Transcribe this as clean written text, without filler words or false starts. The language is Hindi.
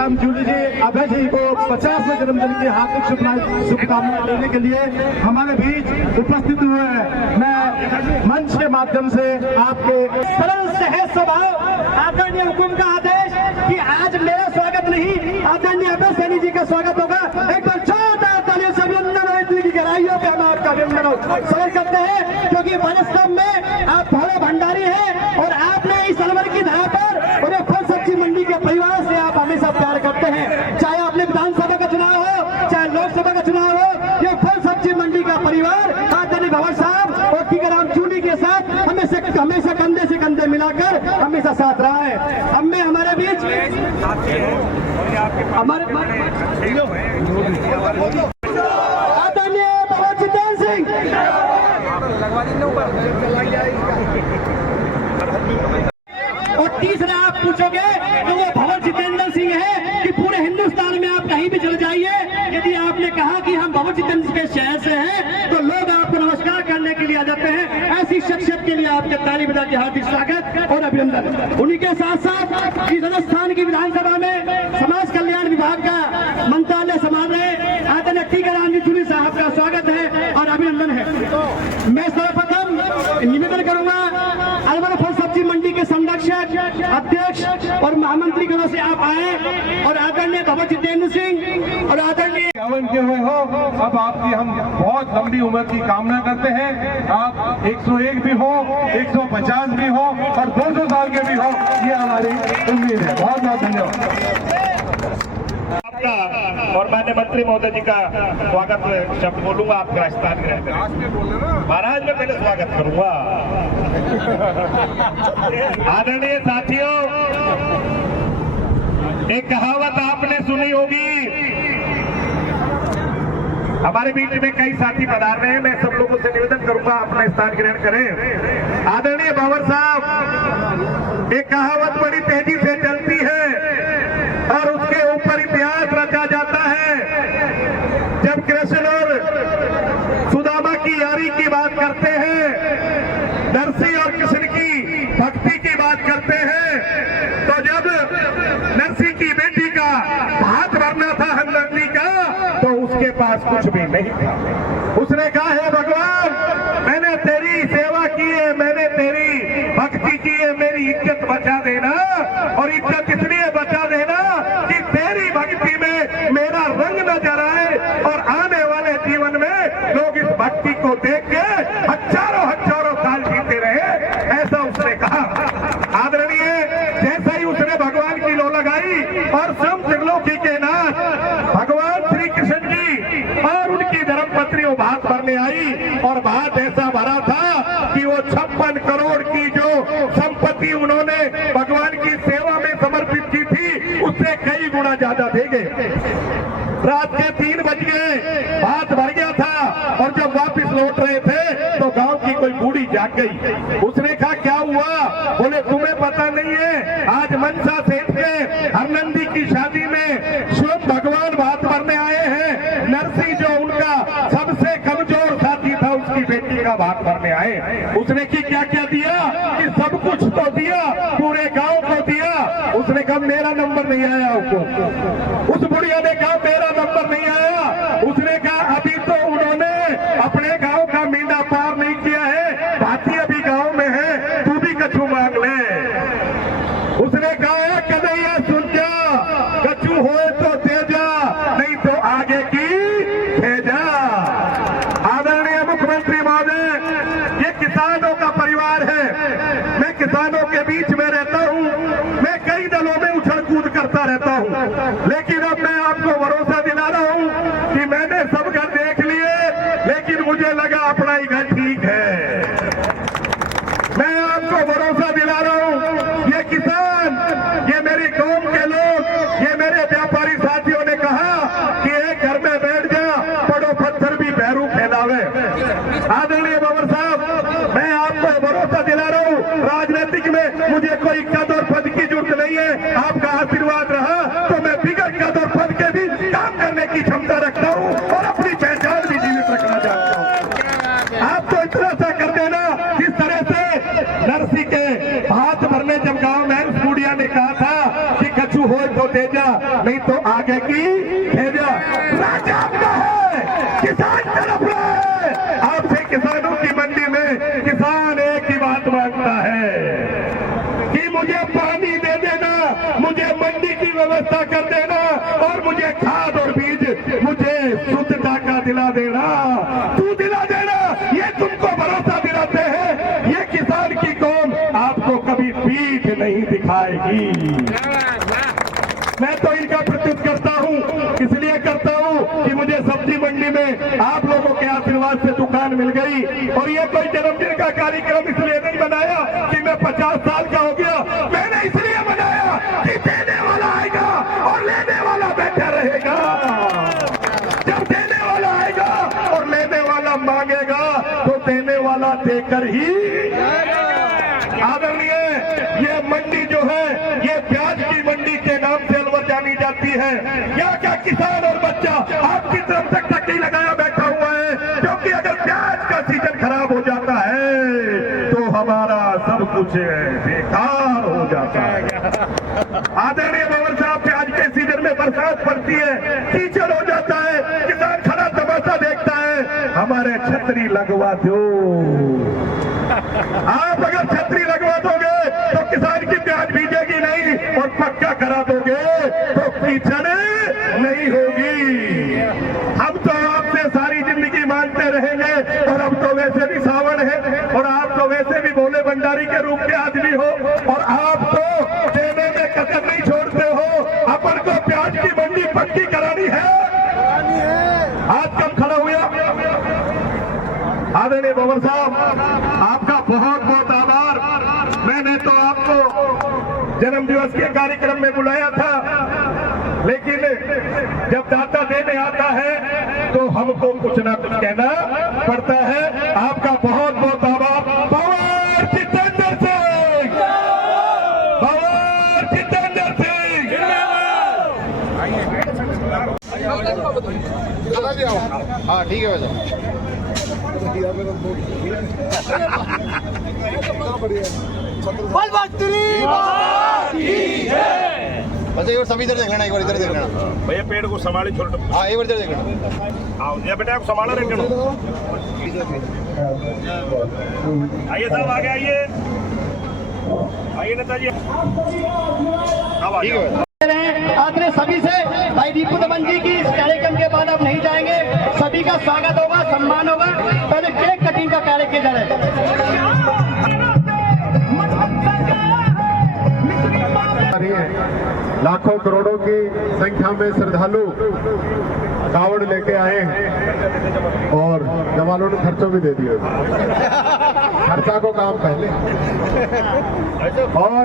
टीकाराम जूली जी अभय जी को 50वें जन्मदिन की हार्दिक शुभकामनाएं देने के लिए हमारे बीच उपस्थित हुए हैं। मैं मंच के माध्यम से आपके सरल सहज स्वभाव आदरणीय हुकुम का आदेश कि आज मेरा स्वागत नहीं आदरणीय अभय सैनी जी का स्वागत होगा। एक बार छोटा तालियों से अभिनंदन की गहराइयों पे हम आपका अभिनंदन समझ करते हैं, क्योंकि वास्तव में आप भोले भंडारी हैं और आपने इस अलवर की धरा पर उन्हें फल सब्जी मंडी के परिवार से आप हमेशा प्यार करते हैं। चाहे आपने विधानसभा का चुनाव हो चाहे लोकसभा का चुनाव हो, ये फल सब्जी मंडी का परिवार आदरणीय भंवर साहब और टीकाराम जूली के साथ हमेशा कंधे से कंधे मिलाकर हमेशा साथ रहा है। अब मैं हमारे बीच आदरणीय भंवर जितेंद्र सिंह और तीसरा आप पूछोगे तो वो भंवर जितेंद्र सिंह है कि पूरे हिंदुस्तान में आप कहीं भी चले जाइए, यदि आपने कहा कि हम भंवर जितेंद्र के शहर से हैं तो लोग आपको नमस्कार करने के लिए आ जाते हैं। ऐसी शख्सियत के लिए आपके ताली बजा के हार्दिक स्वागत और अभिनंदन। उन्हीं के साथ साथ इस राजस्थान की विधानसभा में समाज कल्याण विभाग का मंत्रालय संभाल रहे आदरणीय टीकाराम जूली साहब का स्वागत है और अभिनंदन है। मैं सर्वप्रथम निवेदन करूंगा अलवर फल सब्जी मंडी के संरक्षक अध्यक्ष और महामंत्री गणों से आप आए और आदरणीय भंवर जितेंद्र सिंह और आदरणीय के हुए हो। अब आपकी हम बहुत लंबी उम्र की कामना करते हैं। आप 101 भी हो 150 भी हो और 200 साल के भी हो, ये हमारी उम्मीद है। बहुत बहुत धन्यवाद आपका और माननीय मंत्री महोदय जी का स्वागत शब्द बोलूंगा। आपका स्थान ग्रहण करें। महाराज मैं पहले स्वागत करूंगा। आदरणीय साथियों, एक कहावत आपने सुनी होगी। हमारे बीच में कई साथी पधार रहे हैं, मैं सब लोगों से निवेदन करूंगा अपना स्थान ग्रहण करें। आदरणीय भंवर साहब, एक कहावत बड़ी तेजी से चलती है और उसके ऊपर इतिहास रचा जाता है। जब कृष्ण और सुदामा की यारी की बात करते हैं, नरसिंह और कृष्ण की भक्ति की बात करते हैं, तो जब नरसिंह की बेटी का हाथ भरना था हरनंदी का, तो उसके पास कुछ भी नहीं था। उसने कहा है भगवान, मैंने तेरी सेवा की है, मैंने तेरी भक्ति की है, मेरी इज्जत बचा देना। और इज्जत इसलिए बचा देना कि तेरी भक्ति में मेरा रंग नजर आए और आने वाले जीवन में लोग इस भक्ति को देख के हजारों हजारों साल जीते रहे, ऐसा उसने कहा। आदरणीय, जैसा ही उसने भगवान की लो लगाई और सब त्रिलोकी के नाथ भगवान श्री कृष्ण जी और उनकी धर्मपत्नी वो भात भरने आई और भात ऐसा भरा था कि वो 56 करोड़ की जो संपत्ति उन्होंने भगवान की सेवा में समर्पित की थी, उससे कई गुना ज्यादा दे गए। रात के 3 बज गए, भात भर गया था और जब वापस लौट रहे थे तो गांव की कोई बूढ़ी जाग गई। उसने कहा क्या हुआ? बोले तुम्हें पता नहीं है, आज मनसा सेठ के हरनंदी की शादी में स्वयं भगवान भात भरने आए हैं। नरसिंह जो उनका सबसे कमजोर साथी था, उसकी बेटी का भात भरने आए। उसने की क्या क्या दिया कि सब कुछ तो दिया, पूरे गांव को दिया। उसने कहा मेरा नंबर नहीं आया आपको। उस बुढ़िया ने कहा मेरा नंबर नहीं आया। उसने कहा अभी तो उन्होंने अपने गांव का मींडा पार नहीं किया है, भाती अभी गांव में है, तू भी कछु मांग ले। उसने कहा कन्हैया सुन जा, कछु होए तो दे जा, नहीं तो आगे की भेजा। आदरणीय मुख्यमंत्री महोदय, ये किसानों का परिवार है। मैं किसानों के बीच में रहता हूँ, मैं कई दलों में उछल कूद करता रहता हूँ, लेकिन अब मैं आपको भरोसा दिला रहा हूँ कि मैंने सब घर देख लिए, लेकिन मुझे लगा अपना ही घर ठीक है। मैं आपको भरोसा दिला रहा हूँ, ये किसान, ये मेरी कौम के लोग, ये मेरे व्यापारी साथियों ने कहा कि एक घर में बैठ जा, पड़ो पत्थर भी भैरू फैलावे। आदरणीय भंवर साहब, मैं आपको भरोसा दिला रहा हूँ, राजनीतिक में मुझे कोई कद और पद की जरूरत नहीं है। आपका आशीर्वाद रहा तो मैं बिगड़ कद और पद के भी काम करने की क्षमता रखता हूँ और अपनी पहचान भी जीवित रखना चाहता हूँ। आप तो इतना सा कर देना, जिस तरह से नरसिंह के हाथ भरने जब गांव में बुढ़िया ने कहा था कि कछु हो तो दे जा, नहीं आगे की भेजा। राज्य आपका है, किसान तड़प रहे हैं। आपसे किसानों की मंडी में किसान एक ही बात मांगता है कि मुझे पानी दे देना, मुझे मंडी की व्यवस्था कर देना और मुझे खाद और बीज मुझे शुद्धता का दिला देना, तू दिला देना। ये तुमको भरोसा दिलाते हैं। ये किसान की कौम आपको कभी पीठ नहीं दिखाएगी। मैं तो इनका प्रत्युत्तर करता हूं, इसलिए करता हूं कि मुझे सब्जी मंडी में आप लोगों के आशीर्वाद से दुकान मिल गई। और ये कोई जन्मदिन का कार्यक्रम इसलिए नहीं बनाया कि मैं 50 साल का हो गया, मैंने इसलिए बनाया कि देने वाला आएगा और लेने वाला बैठा रहेगा। जब देने वाला आएगा और लेने वाला मांगेगा तो देने वाला देकर ही। आदरणीय, ये मंडी जो है ये प्याज की मंडी के नाम से अलवर जानी जाती है। यहाँ का किसान और बच्चा आपकी तरफ तक टक्की लगाया बैठा हुआ है, क्योंकि अगर प्याज का सीजन खराब हो जाता है तो हमारा सब कुछ बेकार हो जाता है। आदरणीय बाबर साहब, प्याज के सीजन में बरसात पड़ती है, कीचड़ हो जाता है, किसान खड़ा तमाशा देखता है। हमारे छतरी लगवा दो। आप अगर छतरी लगवा दोगे तो किसान की प्याज भीजेगी नहीं, और पक्का करा दोगे तो कीचड़ नहीं होगी। हम तो आपसे सारी जिंदगी मांगते रहेंगे, और अब तो वैसे भी सावन है और आप तो वैसे भी भोले भंडारी के रूप के आदमी हो, और आप तो देने में कसर नहीं छोड़ते हो। अपन को प्याज की मंडी पक्की करानी है। आज कब खड़ा हुआ? आदरणीय बाबर साहब, आपका बहुत बहुत आभार। मैंने तो आपको जन्म दिवस के कार्यक्रम में बुलाया था, लेकिन जब दाता देने आता है तो हमको कुछ ना कुछ कहना पड़ता है। आपका बहुत बहुत आभार। पवार जितेंद्र सिंह, पवार जितेंद्र सिंह। हाँ ठीक है वैसे वैसे एक बार सभी इधर देख लेना, एक बार इधर देख लेना भैया। पेड़ को संभाली छोड़। हाँ एक बार इधर देख लेना। आओ ये बेटा, आप संभाला रहे। आइए साहब, आगे आइए, आइए नेताजी। अब ठीक है आदरणीय सभी से भाई दीपू दमन जी की इस कार्यक्रम के बाद अब नहीं जाएंगे। सभी का स्वागत होगा, सम्मान होगा। पहले केक कटिंग का कार्य किया जाए। लाखों करोड़ों की संख्या में श्रद्धालु कावड़ लेके आए हैं, और जवानों ने खर्चों भी दे दिए। खर्चा को काम पहले। और